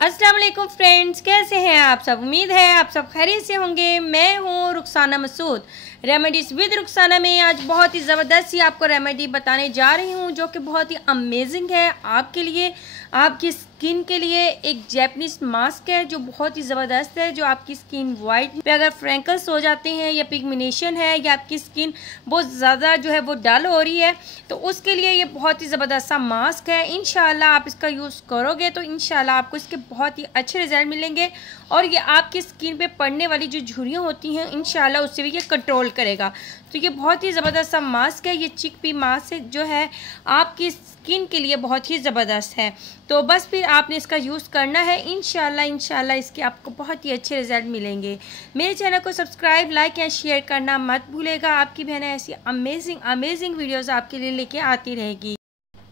अस्सलाम वालेकुम फ्रेंड्स, कैसे हैं आप सब। उम्मीद है आप सब खैरियत से होंगे। मैं हूं रुखसाना मसूद, रेमेडीज़ विद रुखसाना में आज बहुत ही ज़बरदस्त सी आपको रेमेडी बताने जा रही हूं जो कि बहुत ही अमेजिंग है आपके लिए, आपकी स्किन के लिए। एक जैपनीज मास्क है जो बहुत ही ज़बरदस्त है, जो आपकी स्किन वाइट पे अगर फ्रैंकल्स हो जाते हैं या पिगमेंटेशन है या आपकी स्किन बहुत ज़्यादा जो है वो डल हो रही है तो उसके लिए ये बहुत ही ज़बरदस्त सा मास्क है। इंशाल्लाह आप इसका यूज़ करोगे तो इंशाल्लाह आपको इसके बहुत ही अच्छे रिजल्ट मिलेंगे और ये आपकी स्किन पे पड़ने वाली जो झुर्रियाँ होती हैं इंशाल्लाह उससे भी ये कंट्रोल करेगा। तो ये बहुत ही ज़बरदस्त सा मास्क है। ये चिकपी मास्क जो है आपकी स्किन के लिए बहुत ही ज़बरदस्त है। तो बस फिर आपने इसका यूज़ करना है। इंशाल्लाह इसके आपको बहुत ही अच्छे रिजल्ट मिलेंगे। मेरे चैनल को सब्सक्राइब, लाइक या शेयर करना मत भूलेगा। आपकी बहनें ऐसी अमेजिंग वीडियोज़ आपके लिए लेके आती रहेगी।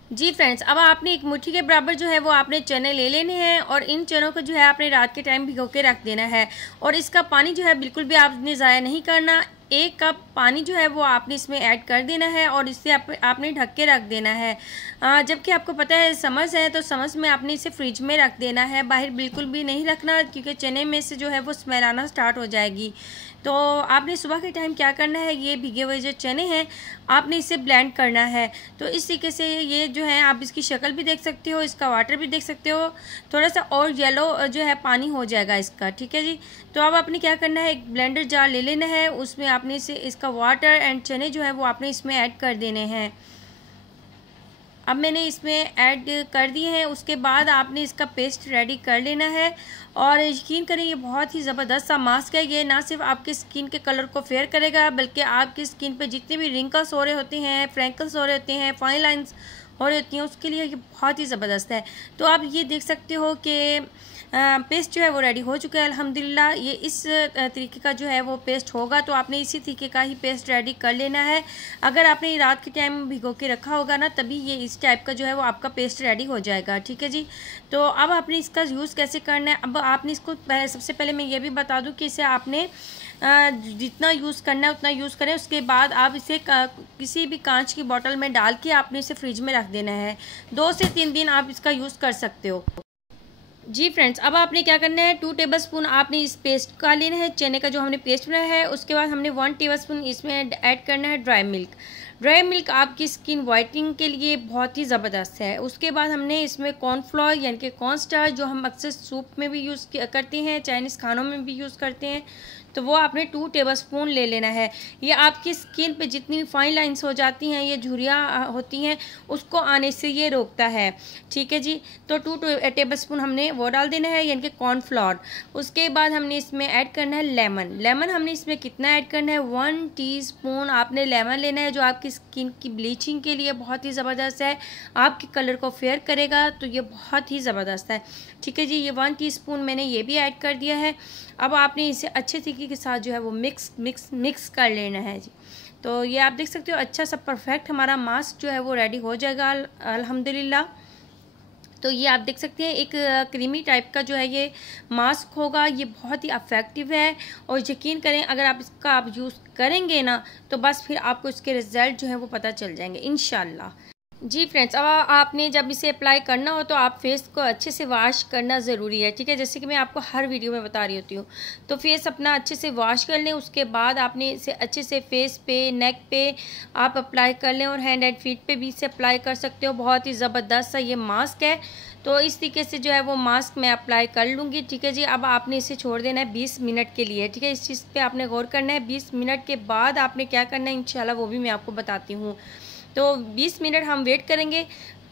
जी फ्रेंड्स, अब आपने एक मुट्ठी के बराबर जो है वो आपने चने ले लेने हैं और इन चनों को जो है आपने रात के टाइम भिगो के रख देना है और इसका पानी जो है बिल्कुल भी आपने ज़ाया नहीं करना। 1 कप पानी जो है वो आपने इसमें ऐड कर देना है और इससे आपने ढक के रख देना है। जबकि आपको पता है समर्स है तो समर्स में आपने इसे फ्रिज में रख देना है, बाहर बिल्कुल भी नहीं रखना क्योंकि चने में से जो है वो स्मेल आना स्टार्ट हो जाएगी। तो आपने सुबह के टाइम क्या करना है, ये भीगे हुए जो चने हैं आपने इसे ब्लेंड करना है। तो इस तरीके से ये जो है आप इसकी शक्ल भी देख सकते हो, इसका वाटर भी देख सकते हो, थोड़ा सा और येलो जो है पानी हो जाएगा इसका, ठीक है जी। तो अब आपने क्या करना है, एक ब्लेंडर जार ले लेना है, उसमें आपने इसका वाटर एंड चने जो है वो आपने इसमें ऐड कर देने हैं। अब मैंने इसमें ऐड कर दिए हैं। उसके बाद आपने इसका पेस्ट रेडी कर लेना है और यकीन करें ये बहुत ही ज़बरदस्त सा मास्क है। ये ना सिर्फ आपके स्किन के कलर को फेयर करेगा बल्कि आपकी स्किन पे जितने भी रिंकल्स हो रहे होते हैं, फ्रैंकल्स हो रहे होते हैं, फाइन लाइंस हो रही होती हैं उसके लिए ये बहुत ही ज़बरदस्त है। तो आप ये देख सकते हो कि पेस्ट जो है वो रेडी हो चुका है अल्हम्दुलिल्लाह। ये इस तरीके का जो है वो पेस्ट होगा तो आपने इसी तरीके का ही पेस्ट रेडी कर लेना है। अगर आपने रात के टाइम भिगो के रखा होगा ना तभी ये इस टाइप का जो है वो आपका पेस्ट रेडी हो जाएगा, ठीक है जी। तो अब आपने इसका यूज़ कैसे करना है, अब आपने इसको सबसे पहले मैं ये भी बता दूँ कि इसे आपने जितना यूज़ करना है उतना यूज़ करें। उसके बाद आप इसे किसी भी कांच की बोतल में डाल के आपने इसे फ्रिज में रख देना है। 2 से 3 दिन आप इसका यूज़ कर सकते हो। जी फ्रेंड्स, अब आपने क्या करना है, 2 टेबलस्पून आपने इस पेस्ट का लेना है, चने का जो हमने पेस्ट बनाया है। उसके बाद हमने 1 टेबलस्पून इसमें ऐड करना है ड्राई मिल्क। ड्राई मिल्क आपकी स्किन वाइटनिंग के लिए बहुत ही ज़बरदस्त है। उसके बाद हमने इसमें कॉर्नफ्लोर यानी कि कॉर्न स्टार्च जो हम अक्सर सूप में भी यूज़ करते हैं, चाइनीज़ खानों में भी यूज़ करते हैं, तो वो आपने 2 टेबलस्पून ले लेना है। ये आपकी स्किन पे जितनी फाइन लाइंस हो जाती हैं, ये झुर्रियाँ होती हैं, उसको आने से ये रोकता है, ठीक है जी। तो 2 टेबलस्पून हमने वो डाल देना है यानी कि कॉर्नफ्लोर। उसके बाद हमने इसमें ऐड करना है लेमन हमने इसमें कितना ऐड करना है, 1 टीस्पून आपने लेमन लेना है जो आपकी स्किन की ब्लीचिंग के लिए बहुत ही ज़बरदस्त है, आपके कलर को फेयर करेगा, तो ये बहुत ही ज़बरदस्त है, ठीक है जी। ये 1 टीस्पून मैंने ये भी ऐड कर दिया है। अब आपने इसे अच्छे तरीके के साथ जो है वो मिक्स कर लेना है जी। तो ये आप देख सकते हो अच्छा सा परफेक्ट हमारा मास्क जो है वो रेडी हो जाएगा अल्हम्दुलिल्लाह। तो ये आप देख सकते हैं एक क्रीमी टाइप का जो है ये मास्क होगा। ये बहुत ही अफेक्टिव है और यकीन करें अगर आप यूज़ करेंगे ना तो बस फिर आपको इसके रिज़ल्ट जो है वो पता चल जाएंगे इंशाल्लाह। जी फ्रेंड्स, अब आपने जब इसे अप्लाई करना हो तो आप फेस को अच्छे से वॉश करना ज़रूरी है, ठीक है। जैसे कि मैं आपको हर वीडियो में बता रही होती हूँ, तो फेस अपना अच्छे से वॉश कर लें। उसके बाद आपने इसे अच्छे से फेस पे, नेक पे आप अप्लाई कर लें और हैंड एंड फीट पे भी इसे अप्लाई कर सकते हो। बहुत ही ज़बरदस्त सा ये मास्क है। तो इस तरीके से जो है वो मास्क मैं अप्लाई कर लूँगी, ठीक है जी। अब आपने इसे छोड़ देना है 20 मिनट के लिए, ठीक है। इस चीज़ पर आपने गौर करना है। 20 मिनट के बाद आपने क्या करना है इंशाल्लाह वो भी मैं आपको बताती हूँ। तो 20 मिनट हम वेट करेंगे,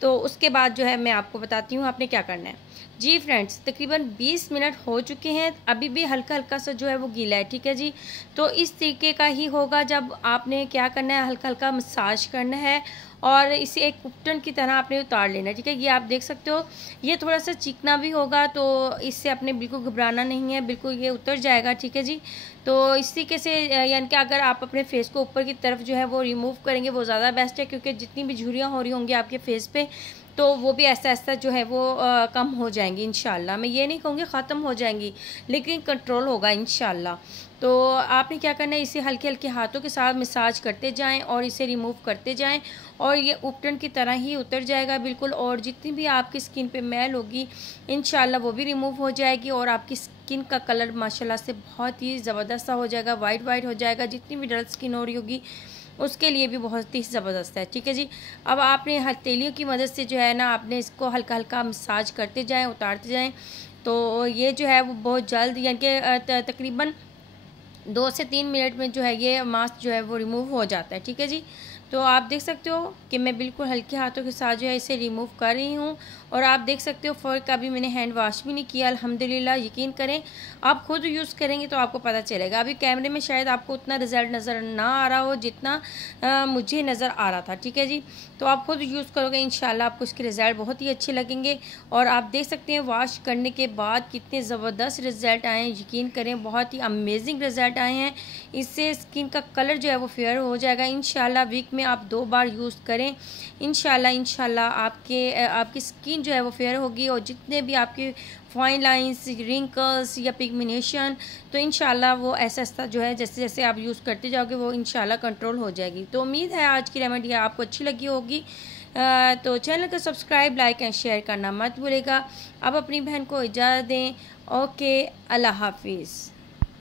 तो उसके बाद जो है मैं आपको बताती हूँ आपने क्या करना है। जी फ्रेंड्स, तकरीबन 20 मिनट हो चुके हैं, अभी भी हल्का हल्का सा जो है वो गीला है, ठीक है जी। तो इस तरीके का ही होगा जब आपने क्या करना है, हल्का हल्का मसाज करना है और इसे एक कुप्टन की तरह आपने उतार लेना है, ठीक है। ये आप देख सकते हो ये थोड़ा सा चिकना भी होगा तो इससे आपने बिल्कुल घबराना नहीं है, बिल्कुल ये उतर जाएगा, ठीक है जी। तो इस तरीके से यानी कि अगर आप अपने फेस को ऊपर की तरफ जो है वो रिमूव करेंगे वो ज़्यादा बेस्ट है, क्योंकि जितनी भी झुर्रियाँ हो रही होंगी आपके फेस पे तो वो भी ऐसा ऐसा जो है वो कम हो जाएंगी इंशाल्लाह। मैं ये नहीं कहूँगी ख़त्म हो जाएंगी, लेकिन कंट्रोल होगा इंशाल्लाह। तो आपने क्या करना है, इसे हल्के हल्के हाथों के साथ मसाज करते जाएं और इसे रिमूव करते जाएं, और ये उपटन की तरह ही उतर जाएगा बिल्कुल। और जितनी भी आपकी स्किन पे मैल होगी इंशाल्लाह वो भी रिमूव हो जाएगी, और आपकी स्किन का कलर माशाल्लाह से बहुत ही ज़बरदस्त हो जाएगा, वाइट वाइट हो जाएगा। जितनी भी डल स्किन हो रही होगी उसके लिए भी बहुत ही ज़बरदस्त है। ठीक है जी। अब आपने हथेलियों की मदद से जो है ना, आपने इसको हल्का हल्का मसाज करते जाएं, उतारते जाएं, तो ये जो है वो बहुत जल्द, यानी कि तकरीबन 2 से 3 मिनट में जो है ये मास्क जो है वो रिमूव हो जाता है। ठीक है जी। तो आप देख सकते हो कि मैं बिल्कुल हल्के हाथों के साथ जो है इसे रिमूव कर रही हूँ, और आप देख सकते हो फ़ौर का भी मैंने हैंड वॉश भी नहीं किया अल्हम्दुलिल्लाह। यकीन करें, आप खुद यूज़ करेंगे तो आपको पता चलेगा। अभी कैमरे में शायद आपको उतना रिज़ल्ट नज़र ना आ रहा हो जितना मुझे नज़र आ रहा था। ठीक है जी। तो आप खुद यूज़ करोगे इंशाल्लाह आपको इसके रिज़ल्ट बहुत ही अच्छे लगेंगे। और आप देख सकते हैं वॉश करने के बाद कितने ज़बरदस्त रिज़ल्ट आए हैं। यकीन करें, बहुत ही अमेजिंग रिज़ल्ट आए हैं। इससे स्किन का कलर जो है वो फेयर हो जाएगा इंशाल्लाह। वीक में आप 2 बार यूज़ करें इंशाल्लाह आपकी स्किन जो है वो फेयर होगी, और जितने भी आपके फाइन लाइंस, रिंकल्स या पिगमेंटेशन, तो इंशाल्लाह वो ऐसा ऐसा जो है जैसे जैसे आप यूज़ करते जाओगे वो इंशाल्लाह कंट्रोल हो जाएगी। तो उम्मीद है आज की रेमेडी आपको अच्छी लगी होगी। तो चैनल को सब्सक्राइब, लाइक एंड शेयर करना मत भूलिएगा। अब अपनी बहन को इजाज़त दें। ओके, अल्लाह हाफिज़।